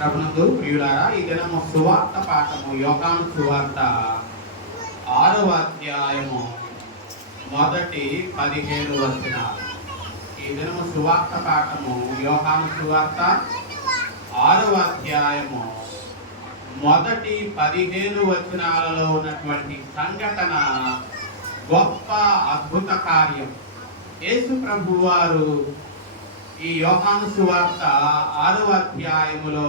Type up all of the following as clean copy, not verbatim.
ప్రభునందు ప్రియులారా, ఈ దినము సువార్త పాఠము యోహాను సువార్త 6వ అధ్యాయము మొదటి 17 వచనాలు. ఈ దినము సువార్త పాఠము యోహాను సువార్త 6వ అధ్యాయము మొదటి 17 వచనాలలో ఉన్నటువంటి సంఘటన గొప్ప అద్భుత కార్యం. యేసు ప్రభువు వారు ఈ యోహాను సువార్త 6వ అధ్యాయములో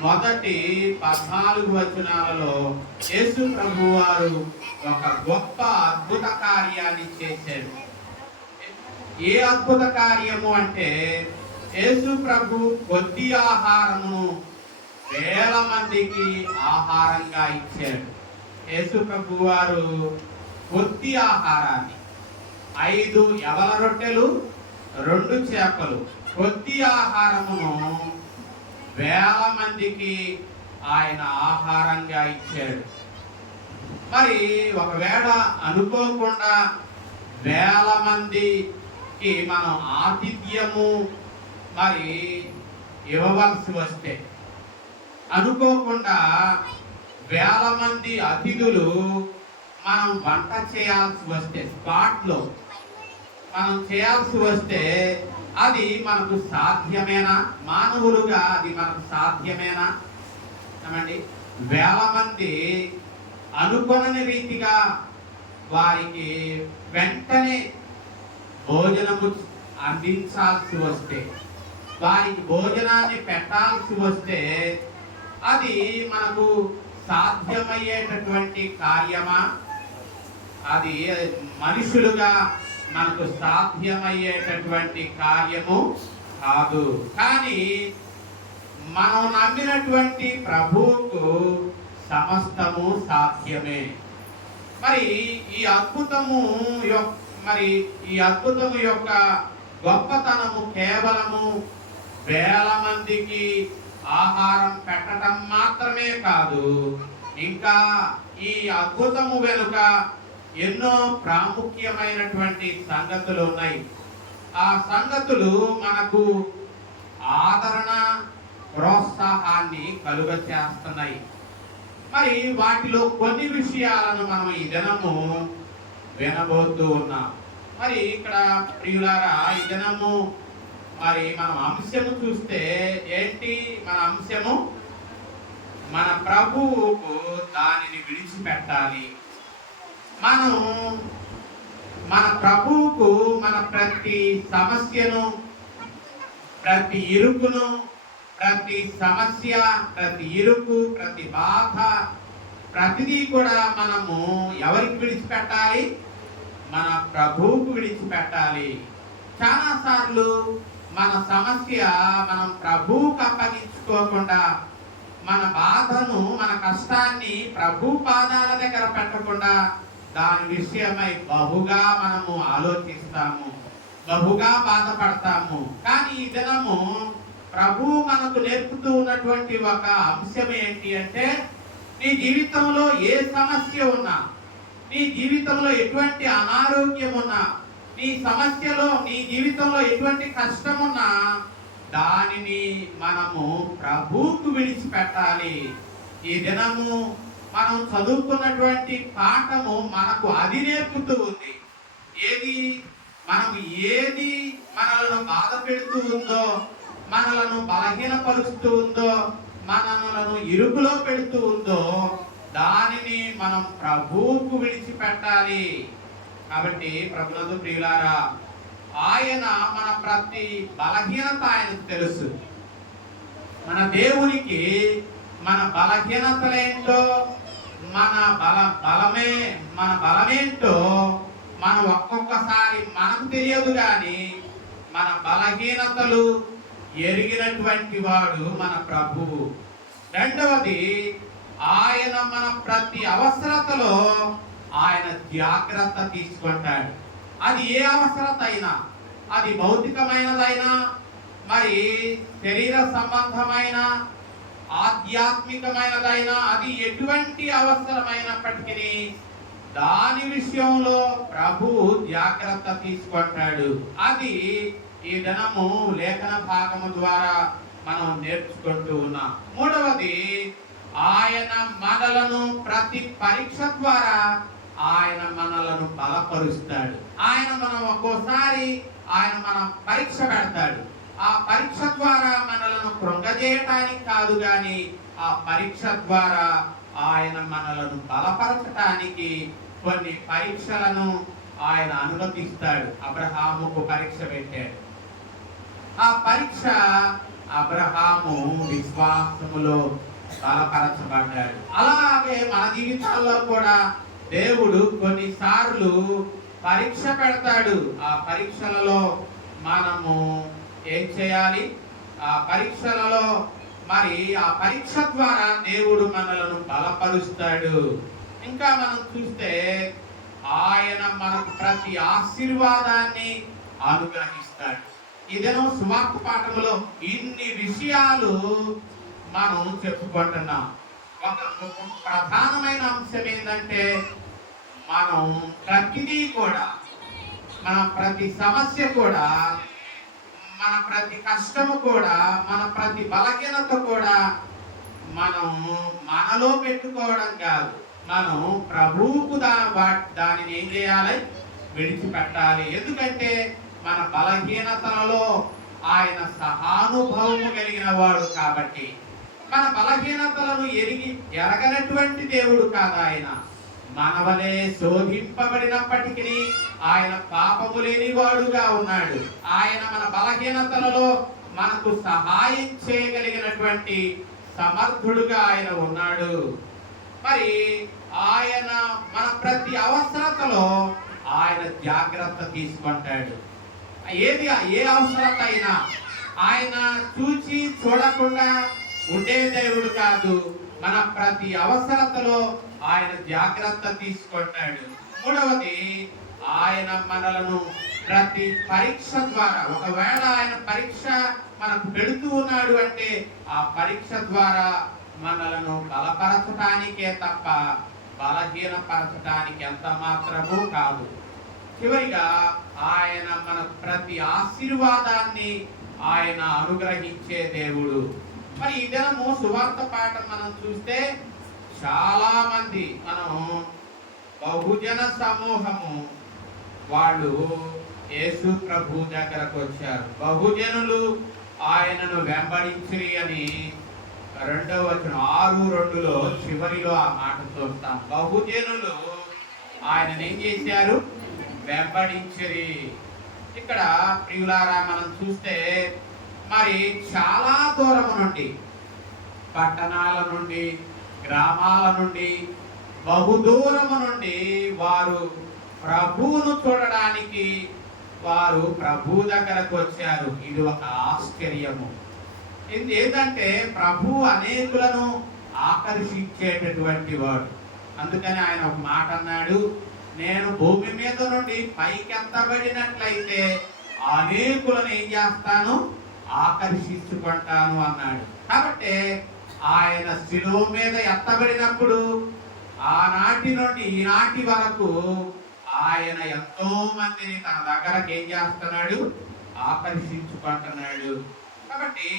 మొదటి 14 వచనాలలో యేసు ప్రభువు వారు ఒక గొప్ప అద్భుత కార్యాన్ని చేశారు. ఏ అద్భుత కార్యము అంటే, యేసు ప్రభు కొద్ది ఆహారమును వేల మందికి ఆహారంగా ఇచ్చారు. యేసు ప్రభు వారు కొద్ది ఆహారాన్ని 5 యవల రొట్టెలు 2 చేపలు కొద్ది ఆహారమును వేల మందికి ఆయన ఆహారంగా ఇచ్చాడు. మరి ఒకవేళ అనుకోకుండా వేల మందికి మనం ఆతిథ్యము మరి ఇవ్వవలసి వస్తే, అనుకోకుండా వేల మంది అతిథులు మనం వంట చేయాల్సి వస్తే, స్పాట్లో మనం చేయాల్సి వస్తే అది మనకు సాధ్యమేనా? మానవులుగా అది మనకు సాధ్యమేనా? ఏమండి, వేల మంది అనుకోని రీతిగా వారికి వెంటనే భోజనము అందించాల్సి వస్తే, వారికి భోజనాన్ని పెట్టాల్సి వస్తే అది మనకు సాధ్యమయ్యేటటువంటి కార్యమా? అది మనుషులుగా మనకు సాధ్యమయ్యేటటువంటి కార్యము కాదు. కానీ మనం నమ్మినటువంటి ప్రభువుకు సమస్తము సాధ్యమే. మరి ఈ అద్భుతము యొక్క గొప్పతనము కేవలము వేల మందికి ఆహారం పెట్టడం మాత్రమే కాదు, ఇంకా ఈ అద్భుతము వెనుక ఎన్నో ప్రాముఖ్యమైనటువంటి సంగతులు ఉన్నాయి. ఆ సంగతులు మనకు ఆదరణ, ప్రోత్సాహాన్ని కలుగ చేస్తున్నాయి. మరి వాటిలో కొన్ని విషయాలను మనం ఈ దినము వినబోతూ ఉన్నాం. మరి ఇక్కడ ప్రియులారా, ఈ దినము మరి మనం అంశము చూస్తే ఏంటి? మన అంశము మన ప్రభువుకు దానిని విడిచిపెట్టాలి. మనం మన ప్రభువుకు మన ప్రతి సమస్యను, ప్రతి ఇరుకును, ప్రతి సమస్య, ప్రతి ఇరుకు, ప్రతి బాధ, ప్రతిదీ కూడా మనము ఎవరికి విడిచిపెట్టాలి? మన ప్రభువుకు విడిచిపెట్టాలి. చాలా సార్లు మన సమస్య మనం ప్రభువుకు అప్పగించుకోకుండా, మన బాధను, మన కష్టాన్ని ప్రభు పాదాల దగ్గర పెట్టకుండా దాని విషయమై బహుగా మనము ఆలోచిస్తాము, బహుగా బాధపడతాము. కానీ ఈ దినము ప్రభు మనకు నేర్పుతూ ఉన్నటువంటి ఒక అంశం ఏంటి అంటే, నీ జీవితంలో ఏ సమస్య ఉన్నా, నీ జీవితంలో ఎటువంటి అనారోగ్యం ఉన్నా, నీ జీవితంలో ఎటువంటి కష్టం ఉన్నా దానిని మనము ప్రభువుకు విడిచిపెట్టాలి. ఈ దినము మనం చదువుకున్నటువంటి పాఠము మనకు అది నేర్పుతూ ఉంది. ఏది మనలను బాధ పెడుతూ ఉందో, మనలను బలహీనపరుస్తూ ఉందో, మనలను ఇరుకులో పెడుతూ ఉందో దానిని మనం ప్రభువుకు విడిచిపెట్టాలి. కాబట్టి ప్రభునందు ప్రియులారా, ఆయన మన ప్రతి బలహీనత ఆయనకు తెలుసు. మన దేవునికి మన బలహీనతలేంటో, మన బలమేంటో మనం ఒక్కొక్కసారి మనకు తెలియదు. కానీ మన బలహీనతలు ఎరిగినటువంటి వాడు మన ప్రభువు. రెండవది, ఆయన మన ప్రతి అవసరతలో ఆయన జాగ్రత్త తీసుకుంటాడు. అది ఏ అవసరత అయినా, అది భౌతికమైనదైనా, మరి శరీర సంబంధమైన, ఆధ్యాత్మికమైనదైనా, అది ఎటువంటి అవసరమైనప్పటికీ దాని విషయంలో ప్రభు జాగ్రత్త తీసుకుంటాడు. అది ఈ దినము లేఖన భాగము ద్వారా మనం నేర్చుకుంటూ ఉన్నాం. మూడవది, ఆయన మనలను ప్రతి పరీక్ష ద్వారా ఆయన మనలను బలపరుస్తాడు. మనం ఒక్కోసారి మన పరీక్ష పెడతాడు. ఆ పరీక్ష ద్వారా మనలను కృంగజేయటానికి కాదు, గాని ఆ పరీక్ష ద్వారా ఆయన మనలను బలపరచటానికి కొన్ని పరీక్షలను ఆయన అనుమతిస్తాడు. అబ్రహాముకు పరీక్ష పెట్టాడు. ఆ పరీక్ష, అబ్రహాము విశ్వాసములో బలపరచబడ్డాడు. అలాగే మన జీవితాల్లో కూడా దేవుడు కొన్నిసార్లు పరీక్ష పెడతాడు. ఆ పరీక్షలలో మనము ఏం చేయాలి? ఆ పరీక్షలలో ఆ పరీక్ష ద్వారా దేవుడు మనలను బలపరుస్తాడు. ఇంకా మనం చూస్తే ఆయన మనకు ప్రతి ఆశీర్వాదాన్ని అనుగ్రహిస్తాడు. ఇదేనో సువార్త పాఠములో ఇన్ని విషయాలు మనం చెప్పుకుంటున్నాం. ఒక ప్రధానమైన అంశం ఏంటంటే, మనం ప్రతిదీ కూడా, మన ప్రతి సమస్య కూడా, మన ప్రతి కష్టము కూడా, మన ప్రతి బలహీనత కూడా మనం మనలో పెట్టుకోవడం కాదు, మనం ప్రభువుకు దానిని ఏం చేయాలి? విడిచిపెట్టాలి. ఎందుకంటే మన బలహీనతలలో ఆయన సహానుభవము కలిగిన వాడు కాబట్టి. మన బలహీనతలను ఎరగనటువంటి దేవుడు కాదు ఆయన. మనవలే శోధింపబడినప్పటికీ ఆయన పాపము లేని వాడుగా ఉన్నాడు. ఆయన మన బలహీనతలలో మనకు సహాయం చేయగలిగినటువంటి సమర్థుడుగా ఆయన ఉన్నాడు. మరి ఆయన మన ప్రతి అవసరతలో ఆయన జాగ్రత్త తీసుకుంటాడు. ఏ అవసరత అయినా ఆయన చూచి చూడకుండా ఉండే దేవుడు కాదు. మన ప్రతి అవసరతలో ఆయన జాగ్రత్త తీసుకుంటాడు. మూడవది, ఆయన మనలను ప్రతి పరీక్ష ద్వారా, ఒకవేళ ఆయన పరీక్ష మనకు పెడుతూ ఉన్నాడు అంటే ఆ పరీక్ష ద్వారా మనలను బలపరచటానికే తప్ప బలహీనపరచటానికి ఎంత మాత్రమూ కాదు. చివరిగా, ఆయన మన ప్రతి ఆశీర్వాదాన్ని ఆయన అనుగ్రహించే దేవుడు. మరి ఈ దినము సువార్త పాఠం మనం చూస్తే చాలా మంది, మనం బహుజన సమూహము వాళ్ళు యేసు ప్రభు దగ్గరకు వచ్చారు. బహుజనులు ఆయనను వెంబడించిరి అని 2వ వచనం 6:2లో చివరిలో ఆ మాట చూస్తాం. బహుజనులు ఆయనను ఏం చేశారు? వెంబడించిరి. ఇక్కడ ప్రియులారా మనం చూస్తే మరి చాలా దూరం నుండి, పట్టణాల నుండి, గ్రామాల నుండి, బహుదూరము నుండి వారు ప్రభువును చూడడానికి వారు ప్రభు దగ్గరకు వచ్చారు. ఇది ఒక ఆశ్చర్యము. ఏంటంటే ప్రభు అనేకులను ఆకర్షించేటటువంటి వాడు. అందుకని ఆయన ఒక మాట అన్నాడు, నేను భూమి మీద నుండి పైకెత్తబడినట్లయితే అనేకులను ఏం చేస్తాను? ఆకర్షించుకుంటాను అన్నాడు. కాబట్టి ఆయన శిలువ మీద ఎత్తబడినప్పుడు ఆనాటి నుండి ఈనాటి వరకు ఆయన ఎంతో మందిని తన దగ్గరకు ఏం చేస్తున్నాడు? ఆకర్షించుకుంటున్నాడు. కాబట్టి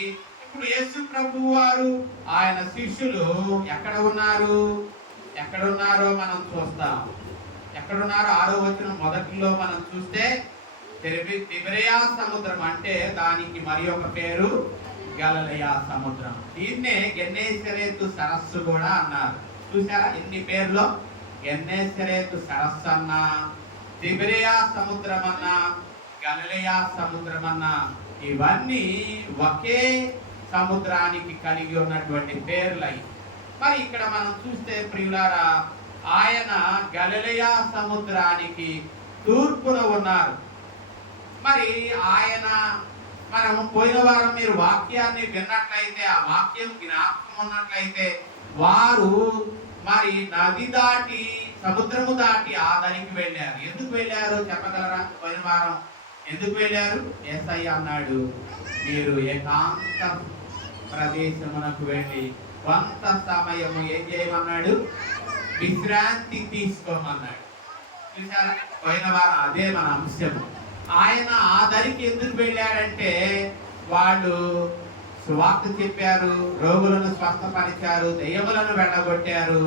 ఇప్పుడు యేసు ప్రభు వారు, ఆయన శిష్యులు ఎక్కడున్నారో మనం చూస్తాం. ఎక్కడున్నారో 6వ వచనం మొదటిలో మనం చూస్తే తిబెరియా సముద్రం, అంటే దానికి మరి ఒక పేరు గలిలయ సముద్రం. దీన్నే గెన్నేసరేతు సరస్సు కూడా అన్నారు. చూసారా ఎన్ని పేర్లో? గెన్నేసరేతు సరస్సు అన్నా, తిబెరియా సముద్రం అన్నా, గలిలయ సముద్రం అన్నా, ఇవన్నీ ఒకే సముద్రానికి కలిగి ఉన్నటువంటి పేర్లయి. మరి ఇక్కడ మనం చూస్తే ప్రియులారా, ఆయన గలిలయ సముద్రానికి తూర్పున ఉన్నారు. మరి ఆయన, మనం పోయిన వారం మీరు వాక్యాన్ని విన్నట్లయితే, ఆ వాక్యం జ్ఞాపకం ఉన్నట్లయితే, వారు మరి నది దాటి, సముద్రము దాటి ఆ దానికి వెళ్ళారు. ఎందుకు వెళ్ళారు చెప్పగలరా? పోయిన వారం ఎందుకు వెళ్ళారు? యేసయ్య అన్నాడు, మీరు ఏకాంత ప్రదేశమునకు వెళ్ళి కొంత సమయము ఏం చేయమన్నాడు? విశ్రాంతి తీసుకోమన్నాడు. చూసారా? పోయిన వారం అదే మన అంశము. ఆయన ఆ దరికి ఎందుకు వెళ్ళాడంటే, వాళ్ళు సువార్త చెప్పారు, రోగులను స్వస్థపరిచారు, దెయ్యములను వెళ్ళగొట్టారు.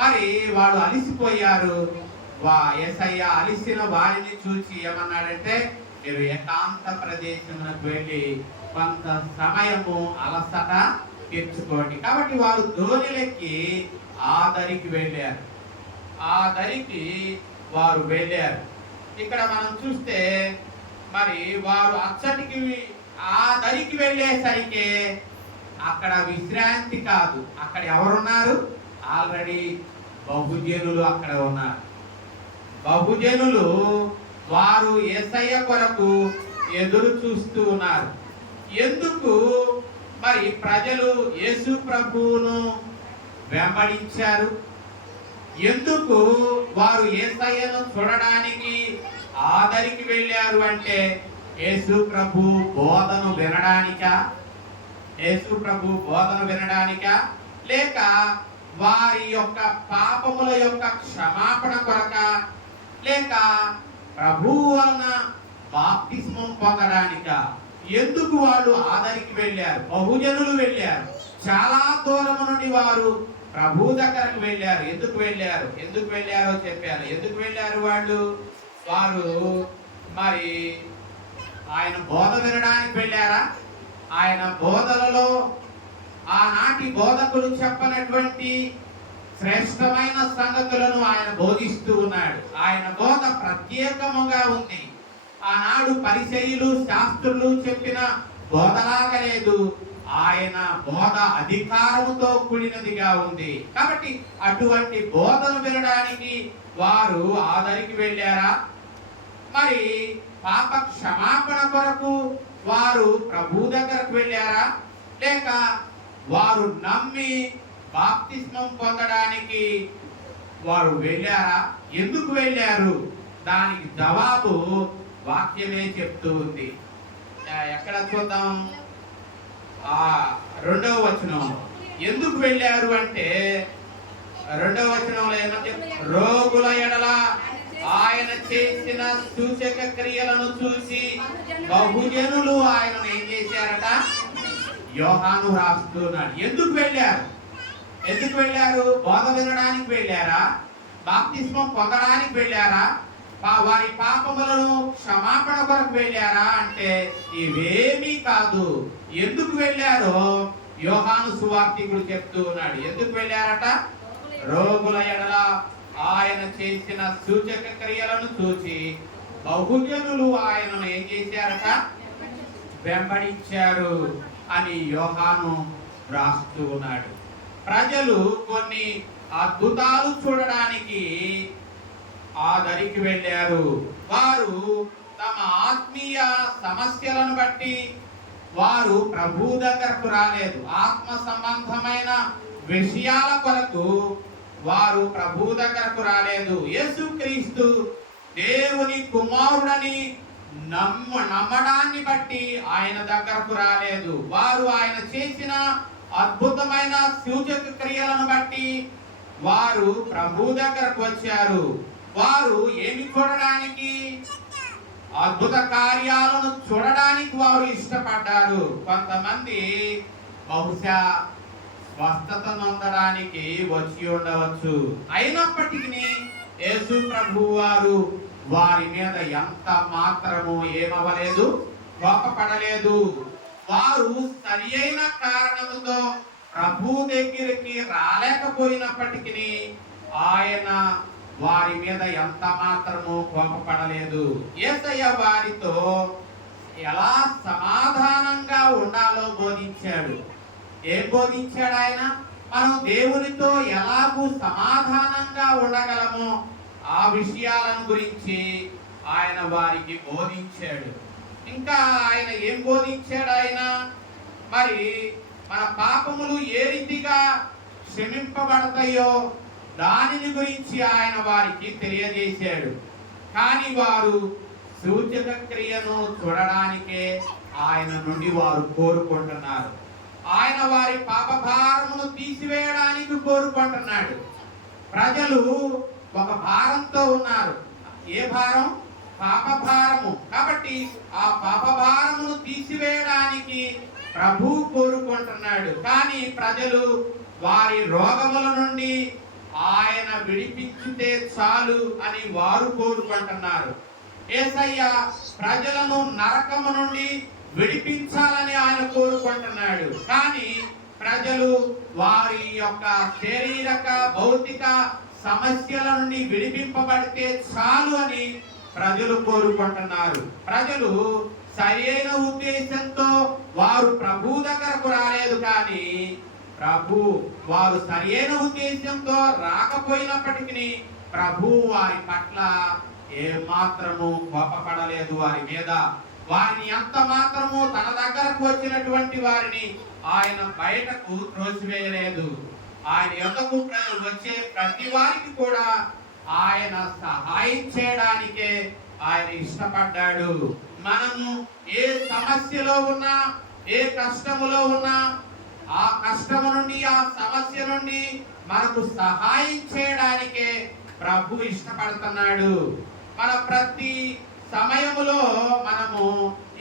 మరి వాళ్ళు అలిసిపోయారు. యేసయ్య అలిసిన వారిని చూసి ఏమన్నాడంటే, మీరు ఏకాంత ప్రదేశమునకు వెళ్ళి కొంత సమయము అలసట తీర్చుకోండి. కాబట్టి వారు దోణిలెక్కి ఆ దరికి వెళ్ళారు. ఆ దరికి వారు వెళ్ళారు. ఇక్కడ మనం చూస్తే మరి వారు అచ్చటికి ఆ దరికి వెళ్ళేసరికి అక్కడ విశ్రాంతి కాదు, అక్కడ ఎవరున్నారు? ఆల్రెడీ బహుజనులు అక్కడ ఉన్నారు. బహుజనులు వారు యేసయ్య కొరకు ఎదురు చూస్తూ ఉన్నారు. ఎందుకు మరి ప్రజలు యేసు ప్రభువును వెంబడించారు? ఎందుకు వారు యేసయ్యను చూడడానికి ఆదరికి వెళ్ళారు అంటే, యేసు ప్రభు బోధను వినడానికా? యేసు ప్రభు బోధన వినడానికా? లేక వారి యొక్క పాపముల యొక్క క్షమాపణ కొరక? లేక ప్రభువు వలన బాప్తిస్మం పొందడానికా? ఎందుకు వాళ్ళు ఆదరికి వెళ్ళారు? బహుజనులు వెళ్ళారు. చాలా దూరం నుండి వారు ప్రభు దగ్గరకు వెళ్ళారు. ఎందుకు వెళ్ళారో చెప్పారు. ఎందుకు వెళ్ళారు వారు మరి ఆయన బోధ వినడానికి వెళ్ళారా? ఆయన బోధలలో ఆనాటి బోధకులు చెప్పనటువంటి శ్రేష్టమైన సంగతులను ఆయన బోధిస్తూ ఉన్నాడు. ఆయన బోధ ప్రత్యేకముగా ఉంది. ఆనాడు పరిసయ్యులు శాస్త్రులు చెప్పిన బోధలాగా లేదు. ఆయన బోధ అధికారముతో కూడినదిగా ఉంది. కాబట్టి అటువంటి బోధను వినడానికి వారు ఆదరికి వెళ్ళారా? మరి పాప క్షమాపణ కొరకు వారు ప్రభు దగ్గరకు వెళ్ళారా? లేక వారు నమ్మి బాప్తిస్మం పొందడానికి వారు వెళ్ళారా? ఎందుకు వెళ్ళారు? దానికి జవాబు వాక్యమే చెప్తూ ఉంది. ఎక్కడ చూద్దాం? 2వ వచనం. ఎందుకు వెళ్ళారు అంటే 2వ వచనంలో ఏమంటే, రోగుల ఎడల ఆయన చేసిన సూచక క్రియలను చూసి బహుజనులు ఆయనను ఏం చేశారట? యోహాను రాస్తున్నాడు. ఎందుకు వెళ్ళారు? బోధ వినడానికి వెళ్ళారా? బాప్తిస్మం పొందడానికి వెళ్ళారా? వారి పాపములను క్షమాపణ కొరకు వెళ్ళారా అంటే ఇవేమీ కాదు. ఎందుకు వెళ్ళారో యోహాను సువార్తికుడు చెప్తూ ఉన్నాడు. ఎందుకు వెళ్ళారట? రోగుల ఎడల ఆయన చేసిన సూచక క్రియలను చూసి బహుజనులు ఆయనను ఏం చేశారట? వెంబడించారు అని యోహాను రాస్తూ ఉన్నాడు. ప్రజలు కొన్ని అద్భుతాలు చూడడానికి ఆ దరికి వెళ్ళారు. వారు తమ ఆత్మీయ సమస్యలను బట్టి వారు ప్రభు దగ్గరకు రాలేదు. ఆత్మ సంబంధమైన విషయాల కొరకు వారు ప్రభు దగ్గరకు రాలేదు. యేసుక్రీస్తు దేవుని కుమారుడని నమ్మడాన్ని బట్టి ఆయన దగ్గరకు రాలేదు. వారు ఆయన చేసిన అద్భుతమైన సూచక క్రియలను బట్టి వారు ప్రభు దగ్గరకు వచ్చారు. వారు ఏమి చూడడానికి? అద్భుత కార్యాలను చూడడానికి వారు ఇష్టపడ్డారు. కొంతమంది బహుశా స్వస్థత నొందడానికి వచ్చి ఉండవచ్చు. అయినప్పటికీ యేసు ప్రభు వారు వారి మీద ఎంత మాత్రము ఏమవ్వలేదు, కోపపడలేదు. వారు సరి అయిన కారణముతో ప్రభు దగ్గరికి రాలేకపోయినప్పటికీ ఆయన వారి మీద ఎంత మాత్రము కోపపడలేదు. యేసయ్య వారితో ఎలా సమాధానంగా ఉండాలో బోధించాడు. ఏం బోధించాడు ఆయన? మనం దేవునితో ఎలాగూ సమాధానంగా ఉండగలమో ఆ విషయాలను గురించి ఆయన వారికి బోధించాడు. ఇంకా ఆయన ఏం బోధించాడు? ఆయన మరి మన పాపములు ఏ రీతిగా క్షమింపబడతాయో దానిని గురించి ఆయన వారికి తెలియజేశాడు. కానీ వారు సూచక క్రియను చూడడానికే ఆయన నుండి వారు కోరుకుంటున్నారు. ఆయన వారి పాప భారమును తీసివేయడానికి కోరుకుంటున్నాడు. ప్రజలు ఒక భారంతో ఉన్నారు. ఏ భారం? పాప భారము. కాబట్టి ఆ పాప భారమును తీసివేయడానికి ప్రభు కోరుకుంటున్నాడు. కానీ ప్రజలు వారి రోగముల నుండి ఆయన విడిపించితే చాలు అని వారు కోరుకుంటున్నారు. యేసయ్య ప్రజలను నరకము నుండి విడిపించాలని ఆయన కోరుకుంటున్నాడు. కానీ ప్రజలు వారి యొక్క శారీరక భౌతిక సమస్యల నుండి విడిపింపబడితే చాలు అని ప్రజలు కోరుకుంటున్నారు. ప్రజలు సరైన ఉద్దేశంతో వారు ప్రభు దగ్గరకు రాలేదు. కానీ వారు సరైన ఉద్దేశంతో రాకపోయినప్పటికీ ప్రభు వారి పట్ల ఏ మాత్రము కోపపడలేదు. వారి మీద వారిని ఎంత మాత్రము తన దగ్గరకు వచ్చినటువంటి వారిని ఆయన బయటకు త్రోసివేయలేదు. ఆయన యొద్దకు వచ్చే ప్రతి వారికి కూడా ఆయన సహాయం చేయడానికే ఆయన ఇష్టపడ్డాడు. మనము ఏ సమస్యలో ఉన్నా, ఏ కష్టములో ఉన్నా, ఆ కష్టము నుండి, ఆ సమస్య నుండి మనకు సహాయం చేయడానికే ప్రభు ఇష్టపడుతున్నాడు. మన ప్రతి సమయములో మనము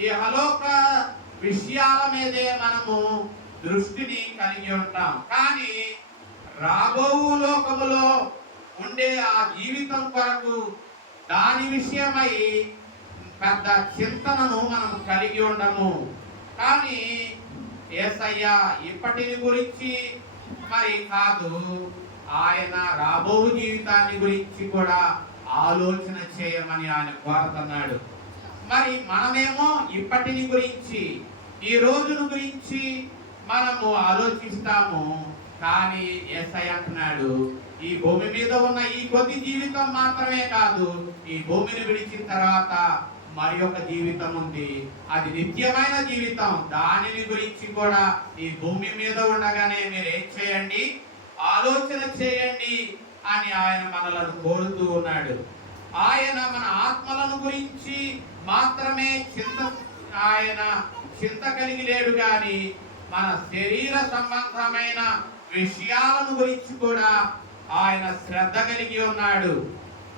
ఈ అలోక విషయాల మీదే మనము దృష్టిని కలిగి ఉంటాం. కానీ రాబో లోకములో ఉండే ఆ జీవితం కొరకు దాని విషయమై పెద్ద చింతనను మనం కలిగి ఉండము. కానీ యేసయ్య ఇప్పటిని గురించి మరి కాదు, ఆయన రాబో జీవితాన్ని గురించి కూడా ఆలోచన చేయమని ఆయన కోరుతున్నాడు. మరి మనమేమో ఇప్పటిని గురించి, ఈ రోజును గురించి మనము ఆలోచిస్తాము. కానీ యేసయ్య అంటున్నాడు, ఈ భూమి మీద ఉన్న ఈ కొద్ది జీవితం మాత్రమే కాదు, ఈ భూమిని విడిచిన తర్వాత మరి ఒక జీవితం ఉంది, అది నిత్యమైన జీవితం. దానిని గురించి కూడా ఈ భూమి మీద ఉండగానే మీరు ఏం చేయండి, ఆలోచన చేయండి అని ఆయన మనలను కోరుతూ ఉన్నాడు. ఆయన మన ఆత్మలను గురించి మాత్రమే ఆయన చింత కలిగి లేడు, కానీ మన శరీర సంబంధమైన విషయాలను గురించి కూడా ఆయన శ్రద్ధ కలిగి ఉన్నాడు.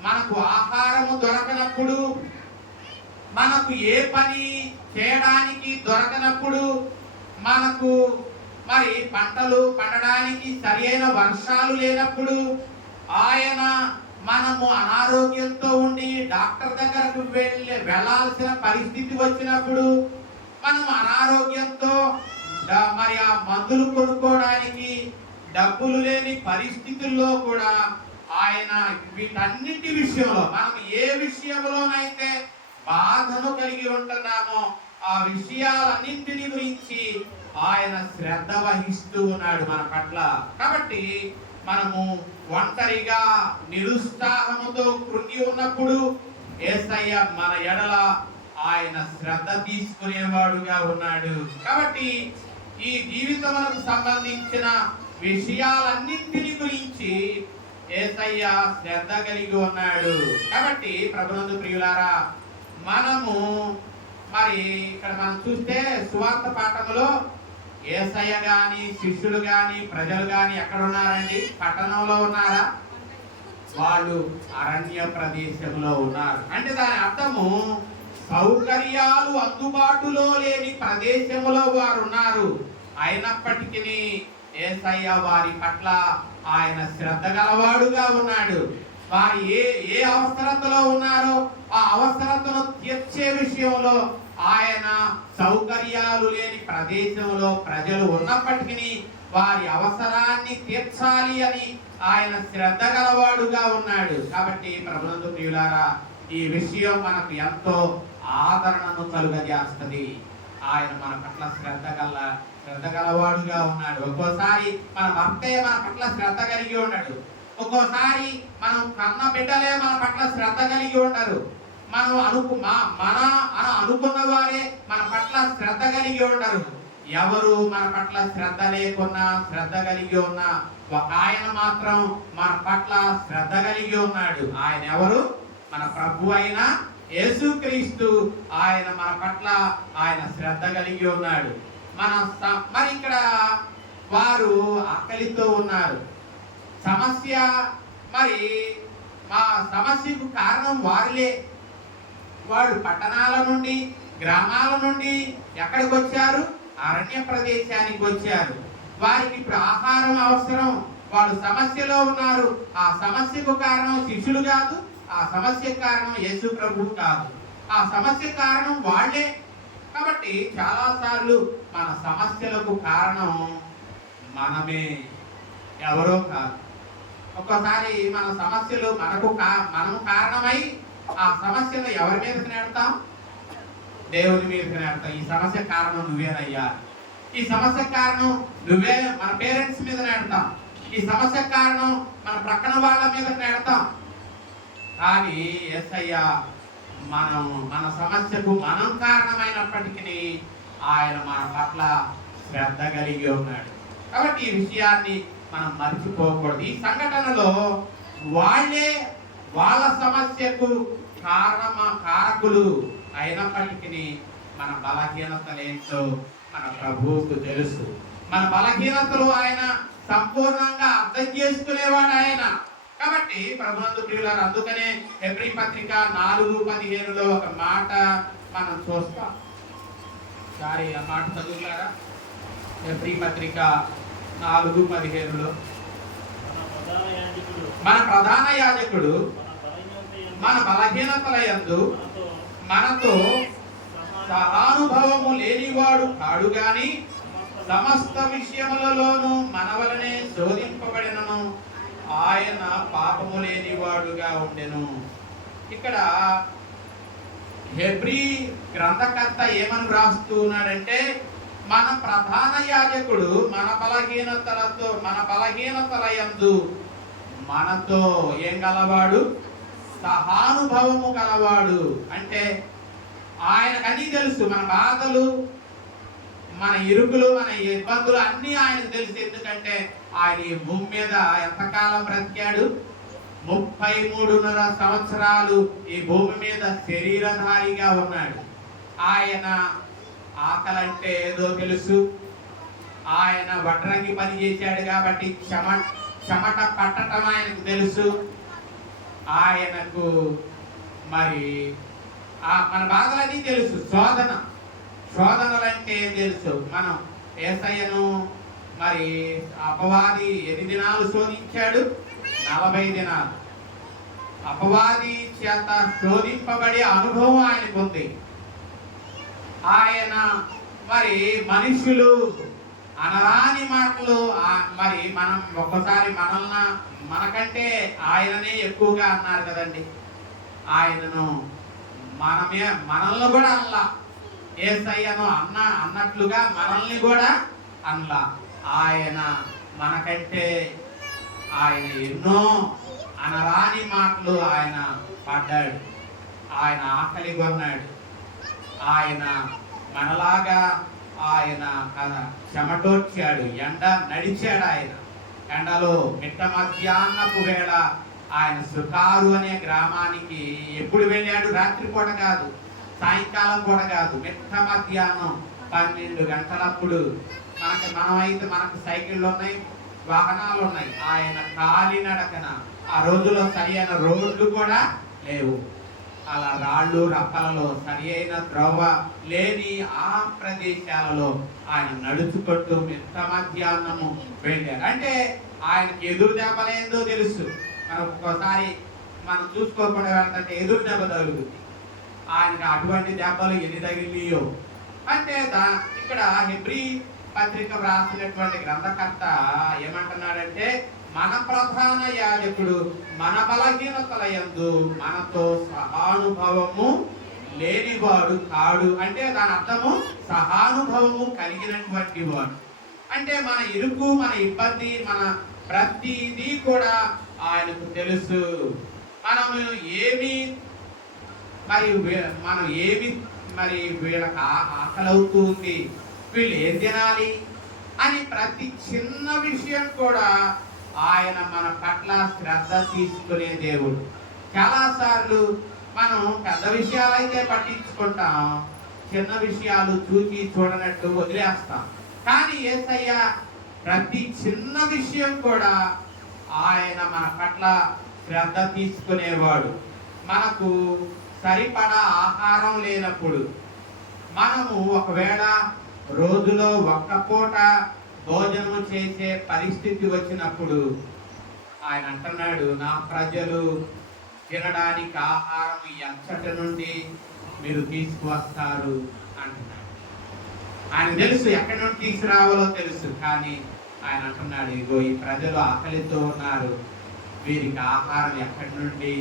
మనకు ఆహారము దొరకనప్పుడు, మనకు ఏ పని చేయడానికి దొరకనప్పుడు, మనకు మరి పంటలు పండడానికి సరైన వర్షాలు లేనప్పుడు, ఆయన మనము అనారోగ్యంతో ఉండి డాక్టర్ దగ్గరకు వెళ్ళాల్సిన పరిస్థితి వచ్చినప్పుడు, మనం అనారోగ్యంతో మరి ఆ మందులు కొనుక్కోవడానికి డబ్బులు లేని పరిస్థితుల్లో కూడా ఆయన వీటన్నిటి విషయంలో, మనం ఏ విషయంలోనైతే బాధను కలిగి ఉంటున్నామో ఆ విషయాలన్నింటిని గురించి ఆయన శ్రద్ధ వహిస్తూ ఉన్నాడు మన పట్ల. కాబట్టి మనము ఒంటరిగా నిరుత్సాహముతో కృంగి ఉన్నప్పుడు యేసయ్య మన ఎడల ఆయన శ్రద్ధ తీసుకునేవాడుగా ఉన్నాడు. కాబట్టి ఈ జీవితములకు సంబంధించిన విషయాలన్నింటిని గురించి యేసయ్య శ్రద్ధ కలిగి ఉన్నాడు. కాబట్టి ప్రభునందు ప్రియులారా, మనము మరి ఇక్కడ మనం చూస్తే సువార్త పాఠములో యేసయ్య గాని, శిష్యులు గాని, ప్రజలు గాని ఎక్కడ ఉన్నారండి? పట్టణంలో ఉన్నారా? వాళ్ళు అరణ్య ప్రదేశంలో ఉన్నారు. అంటే దాని అర్థము సౌకర్యాలు అందుబాటులో లేని ప్రదేశంలో వారు ఉన్నారు. అయినప్పటికీ యేసయ్య వారి పట్ల ఆయన శ్రద్ధ గలవాడుగా ఉన్నాడు. వారు ఏ అవసరతలో ఉన్నారో ఆ అవసరతను తీర్చే విషయంలో ఆయన సౌకర్యాలు లేని ప్రదేశంలో ప్రజలు ఉన్నప్పటికీ వారి అవసరాన్ని తీర్చాలి అని ఆయన శ్రద్ధ గలవాడుగా ఉన్నాడు. కాబట్టి ప్రభునందు ప్రియులారా, ఈ విషయం మనకు ఎంతో ఆదరణను కలుగజేస్తుంది. ఆయన మన పట్ల శ్రద్ధ గలవాడుగా ఉన్నాడు. ఒక్కోసారి మన భర్తే మన పట్ల శ్రద్ధ కలిగి ఉన్నాడు. ఒక్కోసారి మనం కన్న బిడ్డలే మన పట్ల శ్రద్ధ కలిగి ఉంటారు. మనం అనుకున్న వారే మన పట్ల శ్రద్ధ కలిగి ఉంటారు. ఎవరు మన పట్ల శ్రద్ధ లేకున్నా, శ్రద్ధ కలిగి ఉన్నా, ఒక ఆయన మాత్రం మన పట్ల శ్రద్ధ కలిగి ఉన్నాడు. ఆయన ఎవరు? మన ప్రభు అయిన యేసుక్రీస్తు. ఆయన మన పట్ల ఆయన శ్రద్ధ కలిగి ఉన్నాడు. మరి ఇక్కడ వారు ఆకలితో ఉన్నారు. సమస్య మరి మా సమస్యకు కారణం వారిలే. వాళ్ళు పట్టణాల నుండి, గ్రామాల నుండి ఎక్కడికి వచ్చారు? అరణ్య ప్రదేశానికి వచ్చారు. వారికి ఇప్పుడు ఆహారం అవసరం. వాళ్ళు సమస్యలో ఉన్నారు. ఆ సమస్యకు కారణం శిష్యులు కాదు, ఆ సమస్యకు కారణం యేసు ప్రభువు కాదు, ఆ సమస్య కారణం వాళ్ళే. కాబట్టి చాలాసార్లు మన సమస్యలకు కారణం మనమే, ఎవరో కాదు. ఒక్కోసారి మన సమస్యలు మనము కారణమై ఆ సమస్యను ఎవరి మీదకి నెడతాం? దేవుని మీదకి నెడతాం. ఈ సమస్య కారణం నువ్వేనయ్యా, ఈ సమస్య కారణం నువ్వే. మన పేరెంట్స్ మీద నెడతాం, ఈ సమస్య కారణం మన ప్రక్కన వాళ్ళ మీద నెడతాం. కానీ యేసయ్య మన సమస్యకు మనం కారణమైనప్పటికీ ఆయన మన పట్ల శ్రద్ధ కలిగి ఉన్నాడు. కాబట్టి ఈ విషయాన్ని మనం మర్చిపోకూడదు. ఈ సంఘటనలో వాళ్ళే వాళ్ళ సమస్యకు కారకులు అయినప్పటికీ మన బలహీనతలేంటో మన ప్రభువుకు తెలుసు. మన బలహీనతలు ఆయన సంపూర్ణంగా అర్థం చేసుకునేవాడు ఆయన. కాబట్టి ప్రభునందు ప్రియులారా, అందుకనే హెబ్రీ పత్రిక 4:15లో ఒక మాట మనం చూస్తాం. సారీ, ఆ మాట చదువుతారా? హెబ్రీ పత్రిక 4:15లో మన ప్రధాన యాజకుడు మన బలహీనతల యందు మనతో సహానుభవము లేనివాడు కాడు గాని సమస్త విషయములలోనూ మన వలనే శోధింపబడినను ఆయన పాపము లేనివాడుగా ఉండెను. ఇక్కడ హెబ్రీ గ్రంథకర్త ఏమని వ్రాస్తున్నాడంటే, మన ప్రధాన యాజకుడు మన బలహీనతల యందు మనతో ఏం గలవాడు? సహానుభవము గలవాడు. అంటే ఆయనకన్నీ తెలుసు. మన బాధలు, మన ఇరుకులు, మన ఇబ్బందులు అన్నీ ఆయనకు తెలుసు. ఎందుకంటే ఆయన ఈ భూమి మీద ఎంతకాలం బ్రతికాడు? 33.5 సంవత్సరాలు ఈ భూమి మీద శరీరధారిగా ఉన్నాడు. ఆయన ఆకలంటే ఏదో తెలుసు. ఆయన వడ్రంగి పని చేశాడు కాబట్టి చెమట పట్టడం ఆయనకు తెలుసు. ఆయనకు మరి మన బాధలన్నీ తెలుసు. శోధనలంటే ఏం తెలుసు. మనం యేసయ్యను మరి అపవాది ఎన్ని దినాలు శోధించాడు? 40 దినాలు. అపవాది చేత శోధింపబడే అనుభవం ఆయనకు ఉంది. ఆయన మరి మనుషులు అనరాని మాటలు మరి మనం ఒక్కసారి మనకంటే ఆయననే ఎక్కువగా అన్నారు కదండి. ఆయనను మనల్ని కూడా అనలా. యేసయ్యను అన్నట్లుగా మనల్ని కూడా అనలా. ఆయన మనకంటే ఆయన ఎన్నో అనరాని మాటలు ఆయన పడ్డాడు. ఆయన ఆకలి కొన్నాడు. ఆయన మనలాగా ఆయన చెమటోడ్చాడు. నడిచాడు. ఆయన ఎండలో మిట్ట మధ్యాహ్నపు వేళ ఆయన సుకారు అనే గ్రామానికి ఎప్పుడు వెళ్ళాడు? రాత్రిపూట కాదు, సాయంకాలం పూట కాదు, మిట్ట మధ్యాహ్నం 12 గంటలప్పుడు. మనకు సైకిళ్ళు ఉన్నాయి, వాహనాలు ఉన్నాయి. ఆయన కాలినడకన, ఆ రోజులో సరి అయిన రోడ్లు కూడా లేవు. అలా రాళ్ళు రప్పలలో సరి అయిన త్రోవ లేని ఆ ప్రదేశాలలో ఆయన నడుచుకుంటూ మిట్ట మధ్యాహ్నము వెళ్ళారు. అంటే ఆయనకి ఎదురు దెబ్బలేందో తెలుసు. మనం ఒక్కోసారి మనం చూసుకోకుండా వెళ్తుంటే ఎదురు దెబ్బ తగులుతుంది. ఆయనకి అటువంటి దెబ్బలు ఎన్ని తగిలియో. అంటే ఇక్కడ హెబ్రీ పత్రిక వ్రాసినటువంటి గ్రంథకర్త ఏమంటున్నాడంటే, మన ప్రధాన యాజకుడు మన బలహీనతల యందు మనతో సహానుభవము లేనివాడు కాడు. అంటే దాని అర్థము సహానుభవము కలిగినటువంటి వాడు. అంటే మన ఇరుకు, మన ఇబ్బంది, మన ప్రతిదీ కూడా ఆయనకు తెలుసు. మనం ఏమి వీళ్ళకి ఆకలవుతుంది, వీళ్ళు ఏం తినాలి అని ప్రతి చిన్న విషయం కూడా ఆయన మన పట్ల శ్రద్ధ తీసుకునే దేవుడు. చాలాసార్లు మనం పెద్ద విషయాలైతే పట్టించుకుంటాం, చిన్న విషయాలు చూసి చూడనట్టు వదిలేస్తాం. కానీ యేసయ్య ప్రతి చిన్న విషయం కూడా ఆయన మన పట్ల శ్రద్ధ తీసుకునేవాడు. మనకు సరిపడా ఆహారం లేనప్పుడు, మనము ఒకవేళ రోజులో ఒక్క పూట భోజనం చేసే పరిస్థితి వచ్చినప్పుడు ఆయన అంటున్నాడు, నా ప్రజలు తినడానికి ఆహారం ఎచ్చటి నుండి మీరు తీసుకువస్తారు అంటున్నాడు. ఆయన తెలుసు ఎక్కడి నుండి తీసుకురావాలో తెలుసు, కానీ ఆయన అంటున్నాడు, ఇగో ఈ ప్రజలు ఆకలితో ఉన్నారు, వీరికి ఆహారం ఎక్కడి నుండి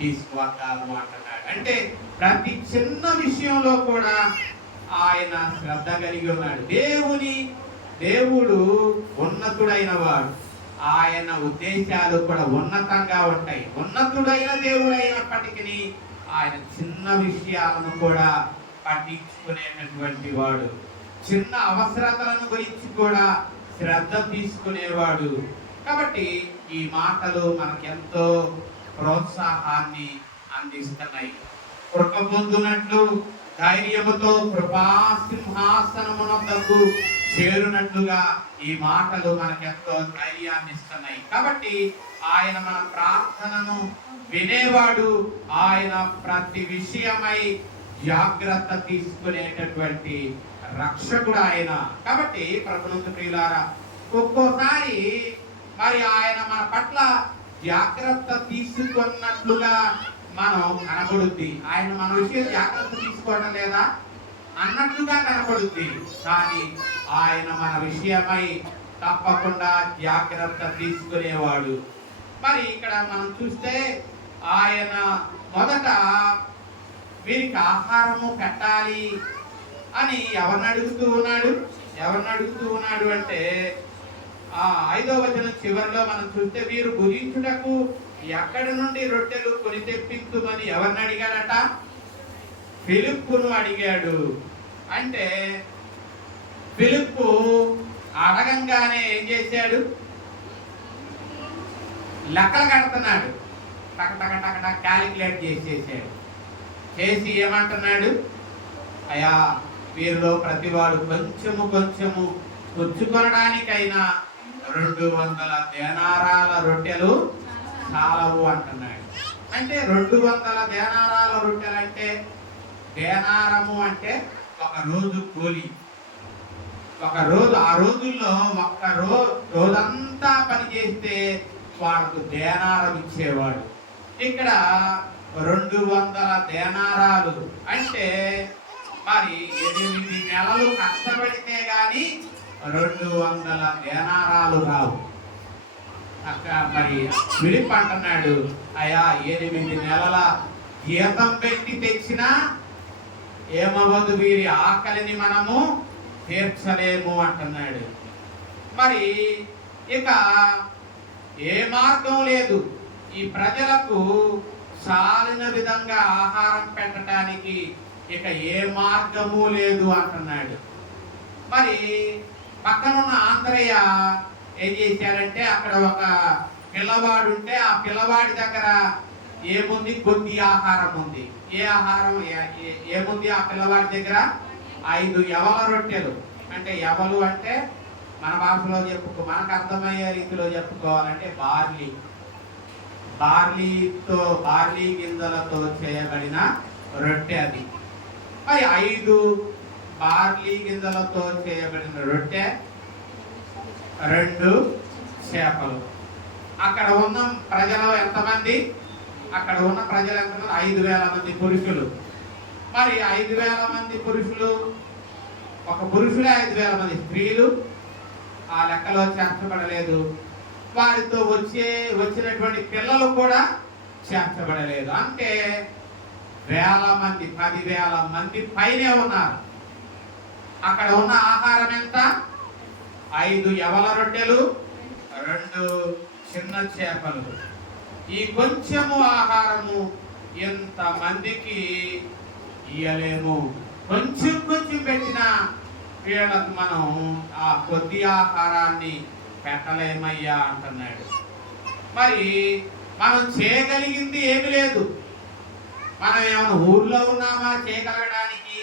తీసుకువద్దాము అంటున్నాడు. అంటే ప్రతి చిన్న విషయంలో కూడా ఆయన శ్రద్ధ కలిగి ఉన్నాడు. దేవుడు ఉన్నతుడైన వాడు, ఆయన ఉద్దేశాలు కూడా ఉన్నతంగా ఉంటాయి. ఉన్నతుడైన దేవుడు అయినప్పటికీ ఆయన చిన్న విషయాలను కూడా పట్టించుకునేటటువంటి వాడు, చిన్న అవసరతలను గురించి కూడా శ్రద్ధ తీసుకునేవాడు. కాబట్టి ఈ మాటలు మనకెంతో ప్రోత్సాహాన్ని అందిస్తున్నాయి. కృప పొందునట్లు ధైర్యముతో కృపా సింహాసనమునకు చేరునట్లుగా ఈ మాటలు మనకెంతో ధైర్యాన్ని ఇస్తున్నాయి. కాబట్టి ఆయన మన ప్రార్థనను వినేవాడు, ఆయన ప్రతి విషయమై జాగ్రత్త తీసుకునేటటువంటి రక్షకుడు ఆయన. కాబట్టి ప్రభునందు ప్రియులారా, ఒక్కోసారి మరి ఆయన మన పట్ల జాగ్రత్త తీసుకున్నట్లుగా మనం కనబడుద్ది. ఆయన మన విషయం జాగ్రత్త తీసుకోవడం లేదా అన్నట్లుగా కనబడుద్ది, కానీ ఆయన మన విషయమై తప్పకుండా జాగ్రత్త తీసుకునేవాడు. మరి ఇక్కడ మనం చూస్తే ఆయన మొదట వీరికి ఆహారము పెట్టాలి అని ఎవరిని అడుగుతూ ఉన్నాడు అంటే 5వ వచనం చివరిలో మనం చూస్తే, వీరు భుజించుటకు ఎక్కడి నుండి రొట్టెలు కొని తెప్పించుమని ఎవరిని అడిగాడట? ఫిలిప్పును అడిగాడు. అంటే ఫిలిప్పు అడగంగానే ఏం చేశాడు? లెక్కలు కడుతున్నాడు, టక క్యాలిక్యులేట్ చేసేసాడు. చేసి ఏమంటున్నాడు? అయ్యా, వీరిలో ప్రతివాడు కొంచెము పుచ్చుకొనడానికైనా 200 దేనారాల రొట్టెలు చాలవు అంటున్నాడు. అంటే 200 దేనారాల రొట్టెలు అంటే, దేనారము అంటే ఒక రోజు కూలి. ఒక రోజు, ఆ రోజుల్లో ఒక్క రోజంతా పని చేస్తే వాళ్ళకు దేనారం ఇచ్చేవాడు. ఇక్కడ 200 దేనారాలు అంటే మరి 8 నెలలు కష్టపడితే గాని 200 దేనారాలు రావు. మరి ఫిలిప్ అంటున్నాడు, అయ్యా 8 నెలల జీతం పెట్టి తెచ్చినా ఏమవ్వదు, వీరి ఆకలిని మనము తీర్చలేము అంటున్నాడు. మరి ఇక ఏ మార్గం లేదు, ఈ ప్రజలకు చాలిన విధంగా ఆహారం పెట్టడానికి ఇక ఏ మార్గము లేదు అంటున్నాడు. మరి పక్కనున్న ఆంధ్రయ్య ఏం చేశాడంటే, అక్కడ ఒక పిల్లవాడు ఉంటే ఆ పిల్లవాడి దగ్గర ఏముంది? కొద్ది ఆహారం ఉంది. ఏ ఆహారం ఏముంది ఆ పిల్లవాడి దగ్గర? 5 యవల రొట్టెలు. అంటే యవలు అంటే మన భాషలో మనకు అర్థమయ్యే రీతిలో చెప్పుకోవాలంటే బార్లీ గింజలతో చేయబడిన రొట్టె అది. మరి 5 బార్లీ గింజలతో చేయబడిన రొట్టె, 2 చేపలు. అక్కడ ఉన్న ప్రజలు ఎంతమంది? 5,000 మంది పురుషులు. మరి 5,000 మంది పురుషులు, ఒక పురుషులే 5,000 మంది స్త్రీలు ఆ లెక్కలో చేర్చబడలేదు. వారితో వచ్చినటువంటి పిల్లలు కూడా చేర్చబడలేదు. అంటే 10,000 మంది పైనే ఉన్నారు. అక్కడ ఉన్న ఆహారం ఎంత? 5 యవల రొట్టెలు, 2 చిన్న చేపలు. ఈ కొంచెము ఆహారము ఎంత మందికి ఇయ్యలేము. కొంచెం పెట్టిన వీళ్ళకు మనం ఆ కొద్ది ఆహారాన్ని పెట్టలేమయ్యా అంటున్నాడు. మరి మనం చేయగలిగింది ఏమి లేదు. మనం ఏమైనా ఊర్లో ఉన్నామా చేయగలగడానికి?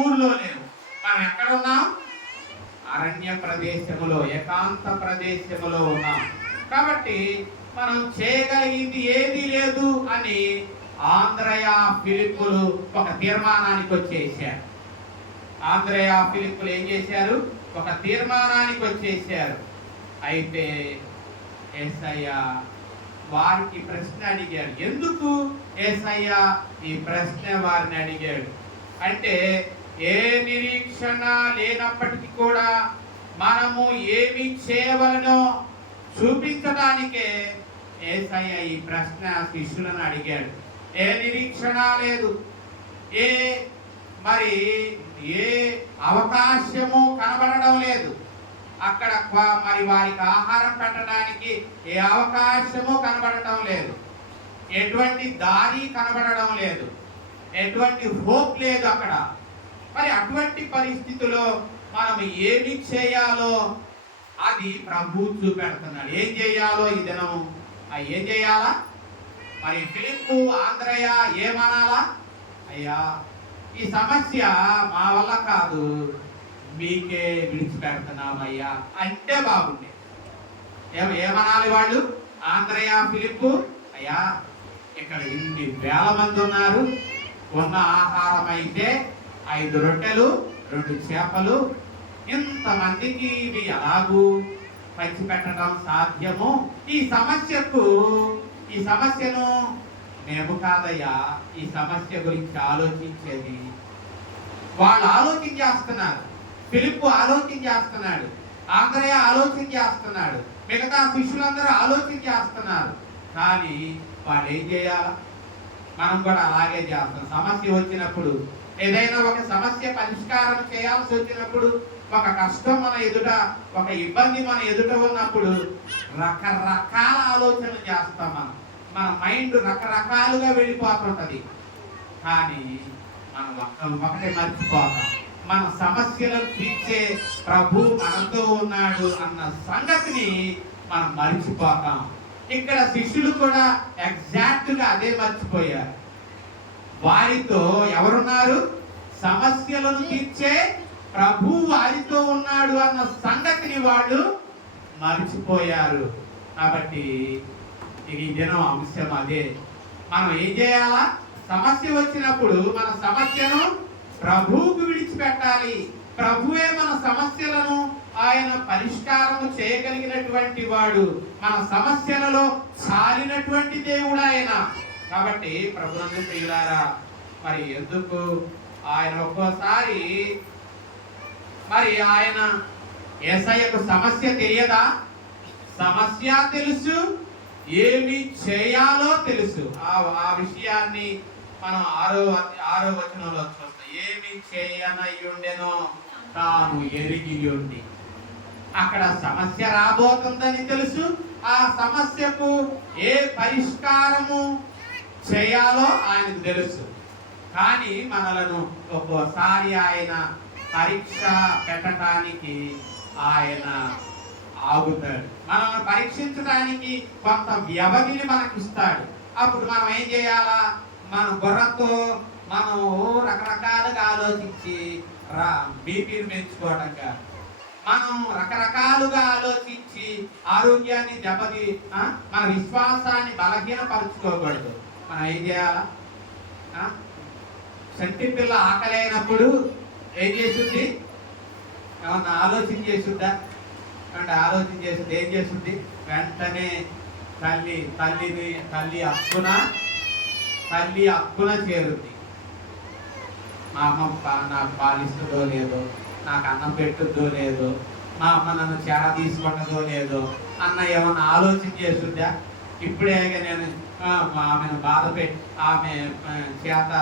ఊర్లో లేవు. మనం ఎక్కడ ఉన్నాం? అరణ్య ప్రదేశములో, ఏకాంత ప్రదేశములో ఉన్నాం. కాబట్టి మనం చేయగలిగింది ఏది లేదు అని ఆంధ్రయ ఫిలిప్పులు ఒక తీర్మానానికి వచ్చేసారు. ఆంద్రేయ ఫిలిప్పులు ఏం చేశారు? ఒక తీర్మానానికి వచ్చేసారు. అయితే యేసయ్య వారికి ప్రశ్న అడిగాడు. ఎందుకు యేసయ్య ఈ ప్రశ్న వారిని అడిగాడు అంటే, ఏ నిరీక్షణ లేనప్పటికీ కూడా మనము ఏమి చేయవలనో చూపించడానికే యేసయ్య ఈ ప్రశ్న శిష్యులను అడిగాడు. ఏ నిరీక్షణ లేదు, మరి ఏ అవకాశము కనబడడం లేదు. అక్కడ మరి వారికి ఆహారం పెట్టడానికి ఏ అవకాశము కనబడటం లేదు, ఎటువంటి దారి కనబడడం లేదు, ఎటువంటి హోప్ లేదు అక్కడ. మరి అటువంటి పరిస్థితిలో మనం ఏమి చేయాలో అది ప్రభు చూపెడుతున్నాడు. ఏం చేయాలో ఈ దినం ఏం చేయాలా? మరి ఫిలిప్పు ఆంద్రేయ ఏమనాలా? అయ్యా, ఈ సమస్య మా వల్ల కాదు, మీకే విడిచిపెడుతున్నామయ్యా అంటే బాగుండే. ఏమనాలి వాళ్ళు? ఆంద్రేయ ఫిలిప్పు, అయ్యా ఇక్కడ ఇన్ని వేల మంది ఉన్నారు, ఉన్న ఆహారం అయితే 5 రొట్టెలు 2 చేపలు, ఇంతమందికి ఇవి ఎలాగూ పంచిపెట్టడం సాధ్యము? ఈ సమస్యను మేము కాదయ్యా ఈ సమస్య గురించి ఆలోచించేది. వాళ్ళు ఆలోచన చేస్తున్నారు, ఫిలిప్పు ఆలోచన చేస్తున్నాడు, ఆంద్రేయ ఆలోచన చేస్తున్నాడు, మిగతా శిష్యులందరూ ఆలోచన చేస్తున్నారు. కానీ వాళ్ళు ఏం చేయాలా? మనం కూడా అలాగే చేస్తాం. సమస్య వచ్చినప్పుడు, ఏదైనా ఒక సమస్య పరిష్కారం చేయాల్సి వచ్చినప్పుడు, ఒక కష్టం మన ఎదుట, ఒక ఇబ్బంది మన ఎదుట ఉన్నప్పుడు రకరకాల ఆలోచనలు చేస్తాం. మన మైండ్ రకరకాలుగా వెళ్ళిపోతుంటది. కానీ మనం ఒకటే మర్చిపోతాం, మన సమస్యలను తీర్చే ప్రభు మనతో ఉన్నాడు అన్న సంగతిని మనం మర్చిపోతాం. ఇక్కడ శిష్యులు కూడా ఎగ్జాక్ట్ గా అదే మర్చిపోయారు. వారితో ఎవరున్నారు? సమస్యలను తీర్చే ప్రభు వారితో ఉన్నాడు అన్న సంగతిని వాళ్ళు మర్చిపోయారు. కాబట్టి ఈ దినం అంశం అదే. మనం ఏం చేయాలా? సమస్య వచ్చినప్పుడు మన సమస్యను ప్రభువుకు విడిచిపెట్టాలి. ప్రభువే మన సమస్యలను ఆయన పరిష్కారము చేయగలిగినటువంటి వాడు, మన సమస్యలలో చాలినటువంటి దేవుడు ఆయన. కాబట్టి ప్రభునందు ప్రియులారా, మరి ఎందుకు ఆయన ఒక్కోసారి మరి ఆయన యేసయ్యకు సమస్య తెలియదా? సమస్య తెలుసు, ఏమి చేయాలో తెలుసు. ఆ విషయాన్ని మనం 6వ వచనంలో చూస్తాం. ఏమి చేయనయ్యుండెనో తాను ఎరిగి ఉండి. అక్కడ సమస్య రాబోతుందని తెలుసు, ఆ సమస్యకు ఏ పరిష్కారము చేయాలో ఆయనకు తెలుసు. కానీ మనలను ఒక్కోసారి ఆయన పరీక్ష పెట్టడానికి ఆయన ఆగుతాడు. మనల్ని పరీక్షించడానికి కొంత వ్యవధిని మనకి ఇస్తాడు. అప్పుడు మనం ఏం చేయాలా? మన బుర్రతో మనం రకరకాలుగా ఆలోచించి బీపీని పెంచుకోవడం కాదు, మనం రకరకాలుగా ఆలోచించి ఆరోగ్యాన్ని మన విశ్వాసాన్ని బలహీనపరుచుకోకూడదు. మనం ఏం చేయాలా? చంటి పిల్ల ఆకలైనప్పుడు ఏం చేస్తుంది? ఏమన్నా ఆలోచన చేస్తుందా? అంటే ఆలోచన చేస్తుంది ఏం చేస్తుంది? వెంటనే తల్లి అక్కున చేరుద్ది. మా అమ్మ నాకు పాలిస్తుందో లేదో, నాకు అన్నం పెట్టుద్దో లేదో, మా అమ్మ నన్ను చేడ తీసుకుంటుందో లేదో అన్న ఏమన్నా ఆలోచన చేస్తుందా? ఇప్పుడే నేను ఆమెను ఆమె చేత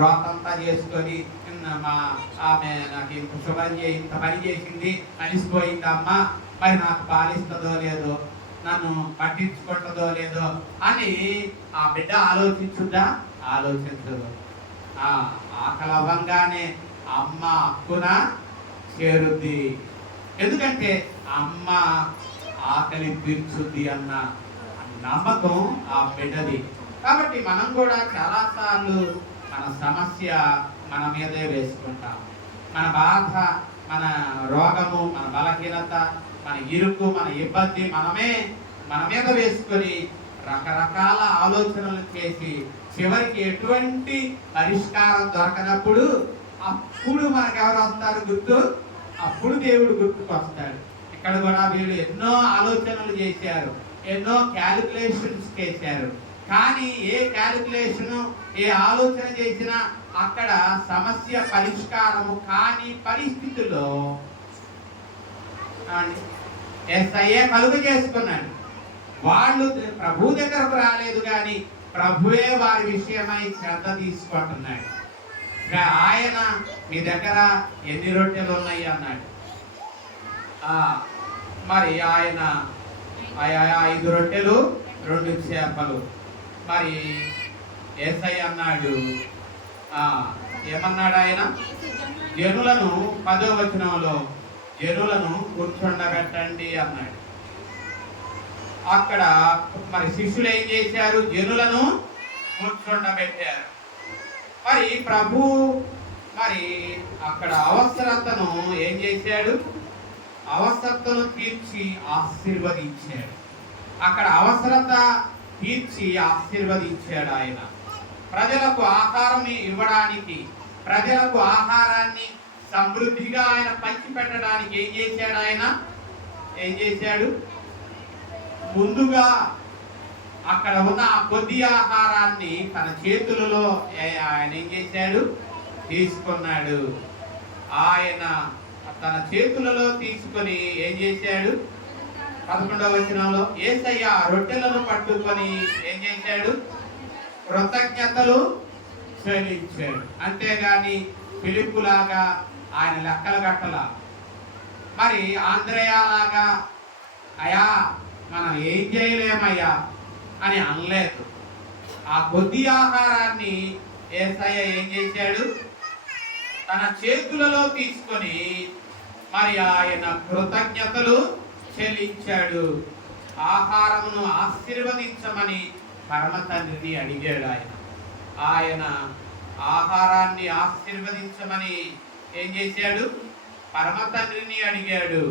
రోతంతా చేసుకొని ఆమె నాకు ఇంత పని చేసింది, అలిసిపోయిందమ్మా, మరి నాకు పాలిస్తుందో లేదో, నన్ను పట్టించుకుంటుందో లేదో అని ఆ బిడ్డ ఆలోచించుద్దా? ఆలోచించదు. ఆకలి అవ్వంగానే అమ్మ అక్కున చేరుద్ది. ఎందుకంటే అమ్మ ఆకలి తీర్చుద్ది అన్న నమ్మకం ఆ బిడ్డది. కాబట్టి మనం కూడా చాలాసార్లు మన సమస్య మన మీదే వేసుకుంటాం. మన బాధ, మన రోగము, మన బలహీనత, మన ఇరుకు, మన ఇబ్బంది మన మీద వేసుకొని రకరకాల ఆలోచనలు చేసి చివరికి ఎటువంటి పరిష్కారం దొరకనప్పుడు అప్పుడు మనకు ఎవరు వస్తారు గుర్తు? అప్పుడు దేవుడు గుర్తుకు వస్తాడు. ఇక్కడ కూడా వీళ్ళు ఎన్నో ఆలోచనలు చేశారు, ఎన్నో క్యాలిక్యులేషన్స్ చేశారు. కానీ ఏ క్యాలిక్యులేషను, ఏ ఆలోచన చేసినా అక్కడ సమస్య పరిష్కారము కాని పరిస్థితుల్లో యేసయ్య కలుగు చేసుకున్నాడు. వాళ్ళు ప్రభు దగ్గరకు రాలేదు, కానీ ప్రభువే వారి విషయమై శ్రద్ధ తీసుకుంటున్నాడు. ఆయన మీ దగ్గర ఎన్ని రొట్టెలు ఉన్నాయి అన్నాడు. మరి ఆయన 5 రొట్టెలు 2 చేపలు. మరి యేసయ్య అన్నాడు, ఏమన్నాడు ఆయన? జనులను 10వ వచనంలో జనులను కూర్చుండబెట్టండి అన్నాడు. అక్కడ మరి శిష్యులు ఏం చేశారు? జనులను కూర్చుండబెట్టారు. మరి ప్రభు మరి అక్కడ అవసరతను ఏం చేశాడు? అవసరతను తీర్చి ఆశీర్వదించాడు. అక్కడ అవసరత తీర్చి ఆశీర్వదించాడు ఆయన. ప్రజలకు ఆహారం ఇవ్వడానికి, ప్రజలకు ఆహారాన్ని సమృద్ధిగా ఆయన పంచిపెట్టడానికి ఏం చేశాడు? ఆయన ఏం చేశాడు? ముందుగా అక్కడ ఉన్న ఆ కొద్ది ఆహారాన్ని తన చేతులలో ఆయన ఏం చేశాడు? తీసుకున్నాడు. ఆయన తన చేతులలో తీసుకొని ఏం చేశాడు? 11వ వచనంలో యేసయ్య రొట్టెలను పట్టుకొని ఏం చేశాడు? కృతజ్ఞతలు చెల్లించాడు. అంతేగాని ఫిలిప్పులాగా ఆయన లెక్కలు కట్టలా, మరి ఆంద్రేయాలాగా అయా మనం ఏం చేయలేమయ్యా అని అనలేదు. ఆ కొద్ది ఆహారాన్ని యేసయ్య ఏం చేశాడు? తన చేతులలో తీసుకొని మరి ఆయన కృతజ్ఞతలు చెల్లించాడు. ఆహారమును ఆశీర్వదించమని పరమ తండ్రిని అడిగాడు. ఆయన ఆహారాన్ని ఆశీర్వదించమని ఏం చేశాడు? పరమ తండ్రిని అడిగాడు.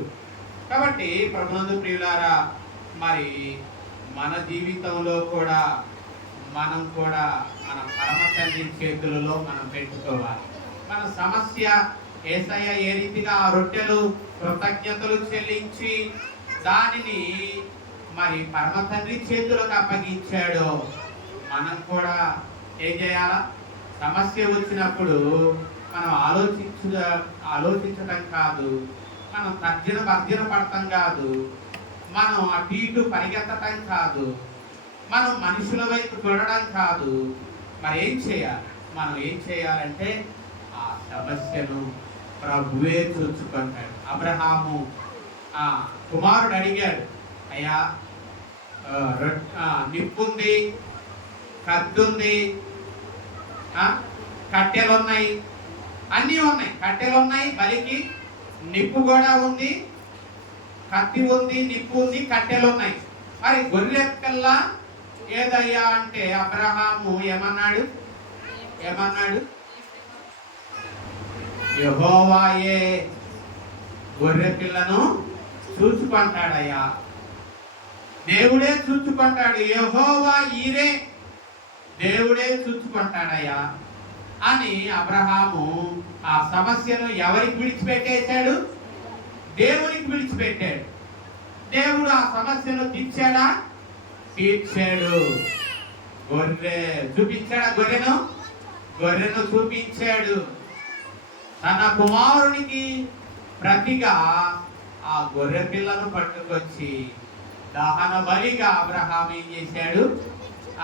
కాబట్టి ప్రభునందు ప్రియులారా, మరి మన జీవితంలో కూడా మనం కూడా మన పరమ తండ్రి చేతులలో మనం పెట్టుకోవాలి. మన సమస్య యేసయ్య ఏ రీతిగా ఆ రొట్టెలు కృతజ్ఞతలు చెల్లించి దానిని మరి పరమ తండ్రి చేతులకు అప్పగించాడో, మనం కూడా ఏం చేయాలా? సమస్య వచ్చినప్పుడు మనం ఆలోచించడం కాదు, మనం తర్జన పడటం కాదు, మనం అటు ఇటు పరిగెత్తటం కాదు, మనం మనుషుల వైపు చూడడం కాదు. మరి ఏం చేయాలి? మనం ఏం చేయాలంటే ఆ సమస్యను ప్రభువే చూసుకుంటాడు. అబ్రహాము కుమారుడు అడిగాడు, అయ్యా నిప్పుంది, కత్తుంది, కట్టెలు ఉన్నాయి, అన్నీ ఉన్నాయి. కట్టెలు ఉన్నాయి, బలికి నిప్పు కూడా ఉంది, కత్తి ఉంది, నిప్పు ఉంది, కట్టెలు ఉన్నాయి. మరి గొర్రె పిల్ల ఏదయ్యా అంటే అబ్రహాము ఏమన్నాడు? యెహోవాయే గొర్రె పిల్లను చూసుకుంటాడయ్యా, దేవుడే చూసుకుంటాడు, యెహోవా ఈరే దేవుడే చూసుకుంటాడయ్యా అని అబ్రహాము ఆ సమస్యను ఎవరికి విడిచిపెట్టేశాడు? దేవునికి విడిచిపెట్టాడు. దేవుడు ఆ సమస్యను తీర్చాడా? తీర్చాడు. గొర్రె చూపించాడా? గొర్రెను చూపించాడు. తన కుమారునికి ప్రతిగా ఆ గొర్రె పిల్లను పట్టుకొచ్చి దహన బలిగా అబ్రహాం ఏం చేశాడు?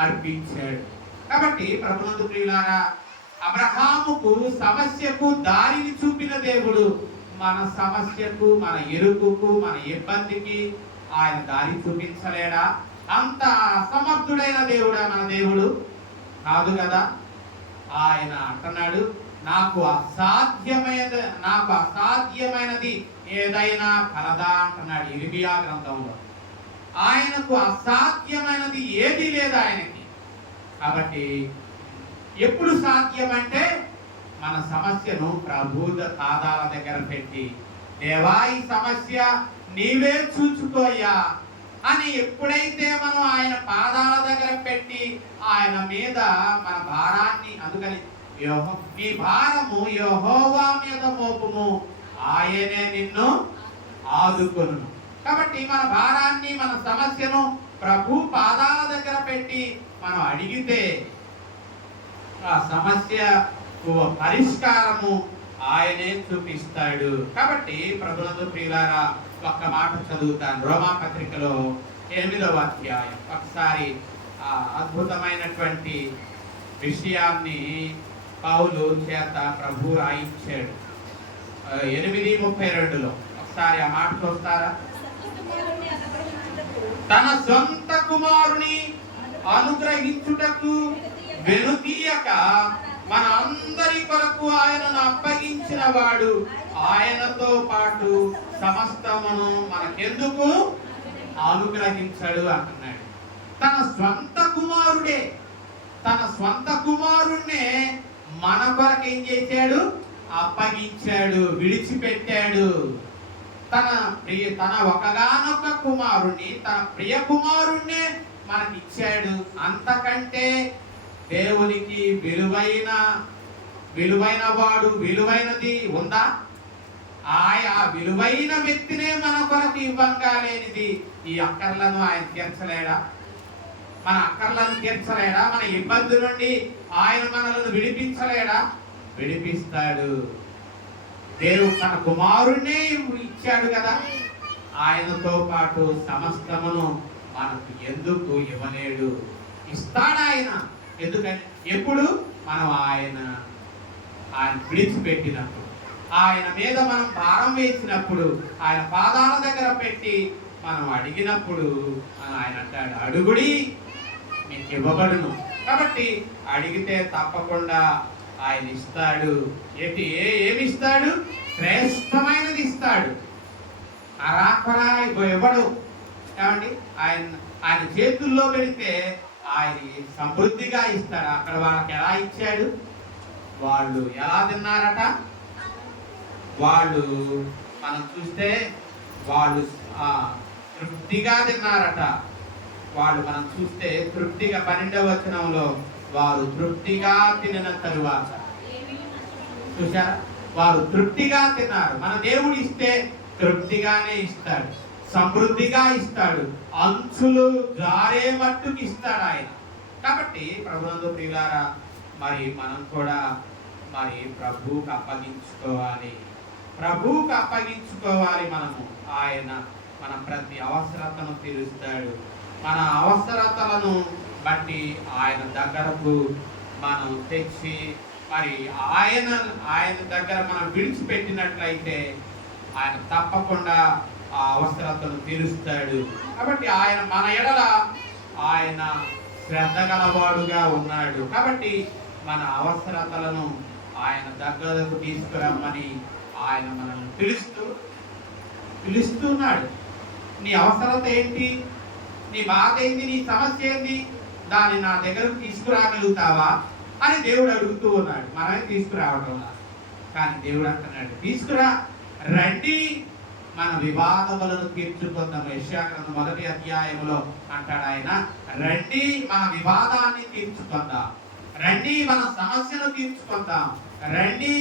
అర్పించాడు. కాబట్టి ప్రభునందు ప్రియులారా, అబ్రహాముకు సమస్యకు దారిని చూపిన దేవుడు మన సమస్యకు, మన ఇరుకుకు, మన ఇబ్బందికి ఆయన దారి చూపించలేడా? అంత అసమర్థుడైన దేవుడా మన దేవుడు? కాదు కదా. ఆయన అంటున్నాడు, నాకు అసాధ్యమైనది ఏదైనా కలదా అంటున్నాడు ఇర్మియా గ్రంథంలో. ఆయనకు అసాధ్యమైనది ఏది లేదు ఆయనకి. కాబట్టి ఎప్పుడు సాధ్యమంటే మన సమస్యను ప్రభు పాదాల దగ్గర పెట్టి, దేవా ఈ సమస్య నీవే చూసుకోయ్యా అని ఎప్పుడైతే మనం ఆయన పాదాల దగ్గర పెట్టి ఆయన మీద మన భారాన్ని, అందుకని నీ భారము యెహోవా మీద మోపుము, ఆయనే నిన్ను ఆదుకొనును. కాబట్టి మన భారాన్ని, మన సమస్యను ప్రభు పాదాల దగ్గర పెట్టి మనం అడిగితే ఆ సమస్యకు పరిష్కారము ఆయనే చూపిస్తాడు. కాబట్టి ప్రభునందు ప్రియులారా, ఒక్క మాట చదువుతాను. రోమా పత్రికలో 8వ అధ్యాయం. ఒకసారి ఆ అద్భుతమైనటువంటి విషయాన్ని పౌలు చేత ప్రభు రాయించాడు. 8:32లో ఒకసారి ఆ మాట చూస్తారా? తన సొంత కుమారుని అనుగ్రహించుటకు వెనుతీయక మన అందరి కొరకు ఆయనను అప్పగించిన వాడు ఆయనతో పాటు సమస్తమును మనకెందుకు అనుగ్రహించాడు అంటున్నాడు. తన స్వంత కుమారుడే, తన స్వంత కుమారుణ్ణే మన కొరకు ఏం చేశాడు? అప్పగించాడు, విడిచిపెట్టాడు. తన ఒకగానొక కుమారుణ్ణి, తన ప్రియ కుమారుణ్ణే మనకిచ్చాడు. అంతకంటే దేవునికి విలువైన వాడు, విలువైనది ఉందా? ఆ విలువైన వ్యక్తినే మన కొరకు ఇవ్వంగా లేనిది ఈ అక్కర్లను ఆయన తీర్చలేడా? మన అక్కర్లను తీర్చలేడా? మన ఇబ్బంది నుండి ఆయన మనలను విడిపించలేడా? విడిపిస్తాడు. దేవుడు తన కుమారుణ్ణే ఇచ్చాడు కదా, ఆయనతో పాటు సమస్తమును మనకు ఎందుకు ఇవ్వలేడు? ఇస్తాడు ఆయన. ఎందుకంటే ఎప్పుడు మనం ఆయన విడిచిపెట్టినప్పుడు, ఆయన మీద మనం భారం వేసినప్పుడు, ఆయన పాదాల దగ్గర పెట్టి మనం అడిగినప్పుడు ఆయన అంటాడు, అడుగుడి మీకు ఇవ్వబడును. కాబట్టి అడిగితే తప్పకుండా ఆయన ఇస్తాడు. ఏమి ఇస్తాడు? శ్రేష్టమైనది ఇస్తాడు. అరాకొరా ఇవ్వడు. ఏమండి, ఆయన చేతుల్లో పెడితే ఆయన సమృద్ధిగా ఇస్తాడు. అక్కడ వాళ్ళకి ఎలా ఇచ్చాడు? వాళ్ళు ఎలా తిన్నారట? వాళ్ళు మనం చూస్తే వాళ్ళు తృప్తిగా తిన్నారట. వాళ్ళు మనం చూస్తే తృప్తిగా 12వ వచనంలో వారు తృప్తిగా తినిన తరువాత చూసారా, వారు తృప్తిగా తిన్నారు. మన దేవుడు ఇస్తే తృప్తిగానే ఇస్తాడు, సమృద్ధిగా ఇస్తాడు, అంచులు జారే మట్టుకు ఇస్తాడు ఆయన. కాబట్టి ప్రభునందు ప్రియులారా, మరి మనం కూడా మరి ప్రభువుకు అప్పగించుకోవాలి. మనము ఆయన మన ప్రతి అవసరతను తీరుస్తాడు. మన అవసరతలను బట్టి ఆయన దగ్గరకు మనం తెచ్చి మరి ఆయన దగ్గర మనం విడిచిపెట్టినట్లయితే ఆయన తప్పకుండా ఆ అవసరతను తీరుస్తాడు. కాబట్టి ఆయన మన ఎడల ఆయన శ్రద్ధ గలవాడుగా ఉన్నాడు. కాబట్టి మన అవసరతలను ఆయన దగ్గరకు తీసుకురమ్మని ఆయన మనల్ని పిలుస్తున్నాడు. నీ అవసరత ఏంటి? నీ బాధ ఏంటి? నీ సమస్య ఏంటి? దాన్ని నా దగ్గరకు తీసుకురాగలుగుతావా అని దేవుడు అడుగుతూ ఉన్నాడు. మనమే తీసుకురావడం కానీ దేవుడు అంటున్నాడు, తీసుకురా, రండి, మన వివాదములను తీర్చుకుందాం. యెషయా గ్రంథం 1వ అధ్యాయంలో అంటాడు ఆయన, రండి మన వివాదాన్ని తీర్చుకుందాం, రండి మన సమస్యను తీర్చుకుందాం, రండి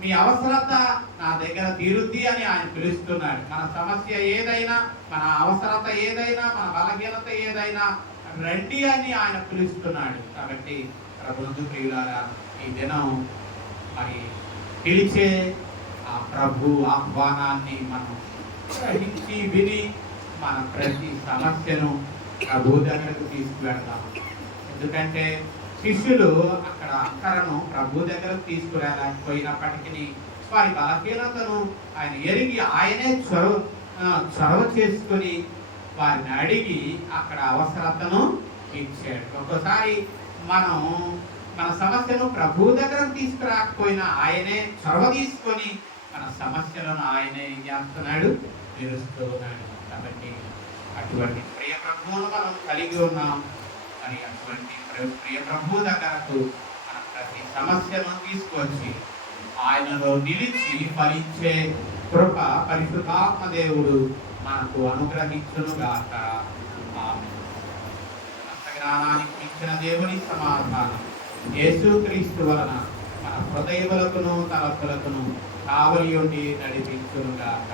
మీ అవసరత నా దగ్గర తీరుద్ది అని ఆయన పిలుస్తున్నాడు. మన సమస్య ఏదైనా, మన అవసరత ఏదైనా, మన బలహీనత ఏదైనా రండి అని ఆయన పిలుస్తున్నాడు. కాబట్టి ప్రభునందు ప్రియులారా, ఈ దినం మరి పిలిచే ఆ ప్రభు ఆహ్వానాన్ని మనం గ్రహించి విని మన ప్రతి సమస్యను ప్రభు దగ్గరకు తీసుకువెళ్తాం. ఎందుకంటే శిష్యులు అక్కడ అక్కరను ప్రభు దగ్గరకు తీసుకురాలేకపోయినప్పటికీ వారి బలహీనతను ఆయన ఎరిగి ఆయనే చొరవ చేసుకొని వారిని అడిగి అక్కడ అవసరతను ఇచ్చాడు. ఒక్కోసారి మనం మన సమస్యను ప్రభు దగ్గరకు తీసుకురాకపోయినా ఆయనే చొరవ తీసుకొని మన సమస్యలను ఆయనే ఏం చేస్తున్నాడు? తీరుస్తూ ఉన్నాడు. కాబట్టి అటువంటి ప్రియ ప్రభువును మనం కలిగి ఉన్నాం. మరి అటువంటి ప్రియ ప్రభు దగ్గరకు మన ప్రతి సమస్యను తీసుకొచ్చి ఆయనలో నిలిచి ఫలించే కృప పరిశుద్ధాత్మ దేవుడు మనకు అనుగ్రహించును గాక. జ్ఞానానికి ఇచ్చిన దేవుని సమాధానం యేసుక్రీస్తు వలన మన హృదయములకును తలపులకును కావలి ఉండి నడిపించునుగాక.